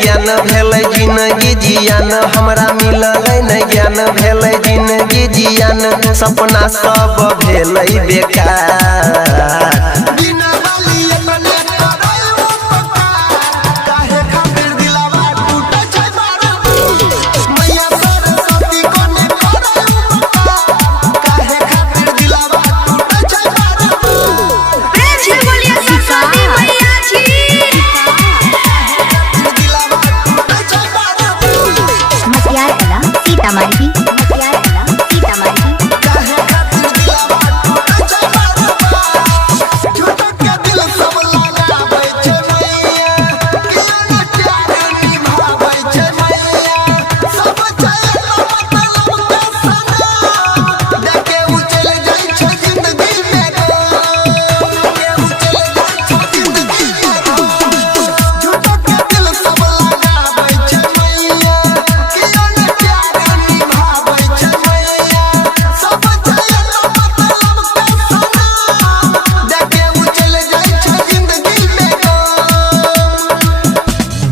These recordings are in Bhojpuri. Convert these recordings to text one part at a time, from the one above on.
ज्ञान भेलै जिंदगी जियान हमरा मिललै न ज्ञान भेलै जिंदगी जियान सपना सब भेलै बेकार।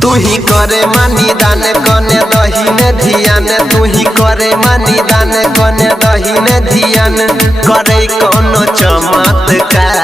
तू ही करे मानी दान कने दहीन धियान तू ही करे मानी दान कने दहीन धियान करे कोनो चमत्कार।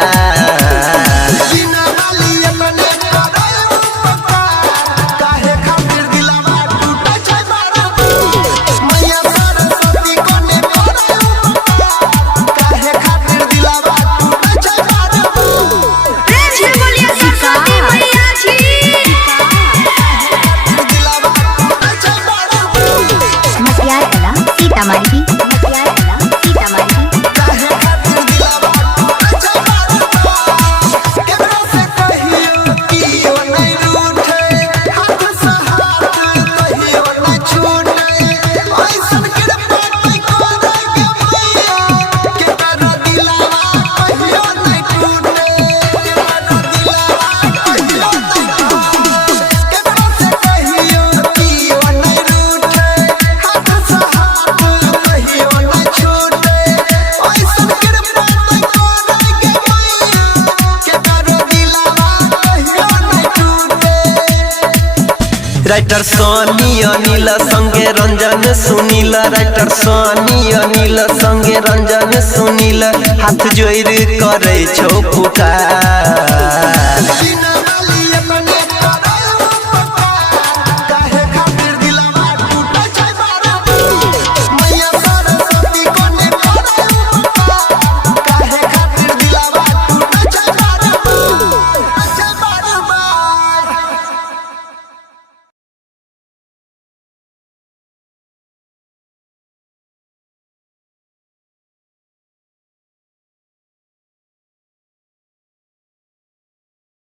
राइटर सोनी अनिल संगे रंजन सुनील राइटर सोनी अनिल संगे रंजन सुनील हाथ जोड़ करे छो पुकार।